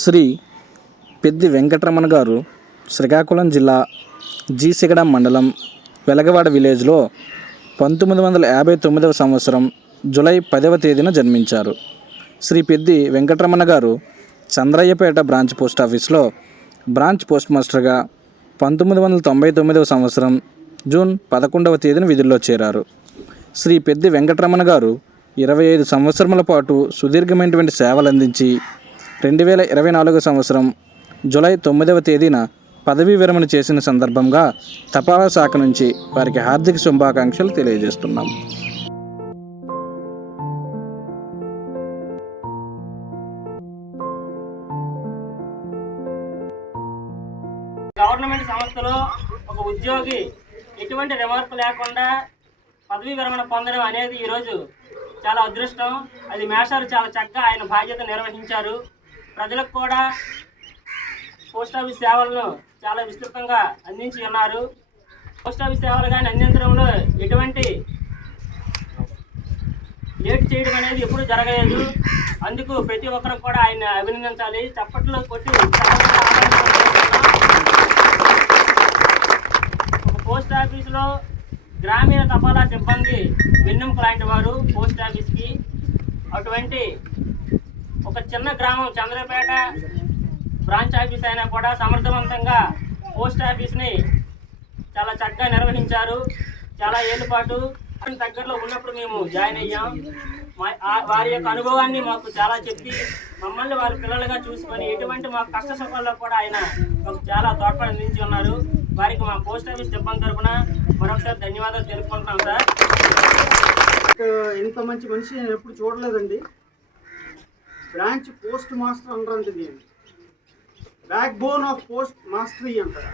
శ్రీ పెద్ది వెంకటరమణ గారు శ్రీకాకుళం జిల్లా జీసిగడ మండలం వెలగవాడ విలేజ్లో 1959 సంవత్సరం జూలై 10వ తేదీన జన్మించారు. శ్రీ పెద్ది వెంకటరమణ గారు చంద్రయ్యపేట బ్రాంచ్ పోస్ట్ ఆఫీస్లో బ్రాంచ్ పోస్ట్ మాస్టర్గా 1999 సంవత్సరం జూన్ 11వ తేదీన విధుల్లో చేరారు. శ్రీ పెద్ది వెంకటరమణ గారు 25 సంవత్సరముల పాటు సుదీర్ఘమైనటువంటి సేవలు అందించి 2024 సంవత్సరం జూలై 9వ తేదీన పదవీ విరమణ చేసిన సందర్భంగా తపాలా శాఖ నుంచి వారికి హార్దిక శుభాకాంక్షలు తెలియజేస్తున్నాం. గవర్నమెంట్ సంస్థలో ఒక ఉద్యోగి ఎటువంటి రిమార్క్ లేకుండా పదవీ విరమణ పొందడం అనేది ఈరోజు చాలా అదృష్టం. అది మేషారు చాలా చక్కగా ఆయన బాధ్యత నిర్వహించారు. ప్రజలకు కూడా పోస్ట్ ఆఫీస్ సేవలను చాలా విస్తృతంగా అందించి ఉన్నారు. పోస్ట్ ఆఫీస్ సేవలు కానీ అందించడంలో ఎటువంటి లేట్ చేయడం అనేది ఎప్పుడూ జరగలేదు. అందుకు ప్రతి ఒక్కరు కూడా ఆయన అభినందించాలి. చప్పట్లో కొట్టి ఒక పోస్ట్ ఆఫీసులో గ్రామీణ తపాలా సిబ్బంది వెన్నెముక లాంటి వారు పోస్ట్ ఆఫీస్కి. అటువంటి ఒక చిన్న గ్రామం చంద్రపేట బ్రాంచ్ ఆఫీస్ అయినా కూడా సమర్థవంతంగా పోస్ట్ ఆఫీస్ని చాలా చక్కగా నిర్వహించారు. చాలా ఏళ్ళ పాటు దగ్గరలో ఉన్నప్పుడు మేము జాయిన్ అయ్యాం. వారి యొక్క అనుభవాన్ని మాకు చాలా చెప్పి మమ్మల్ని వారి పిల్లలుగా చూసుకొని ఎటువంటి మా కష్ట సుఖాల్లో కూడా ఆయన మాకు చాలా తోడ్పడి అందించి ఉన్నారు. వారికి మా పోస్ట్ ఆఫీస్ సిబ్బంది తరఫున మరొకసారి ధన్యవాదాలు తెలుపుకుంటున్నాం సార్. ఇంత మంచి మనిషి నేను ఎప్పుడు చూడలేదండి. బ్రాంచ్ పోస్ట్ మాస్టర్ అంటారు, back bone of post mastery అంటారు.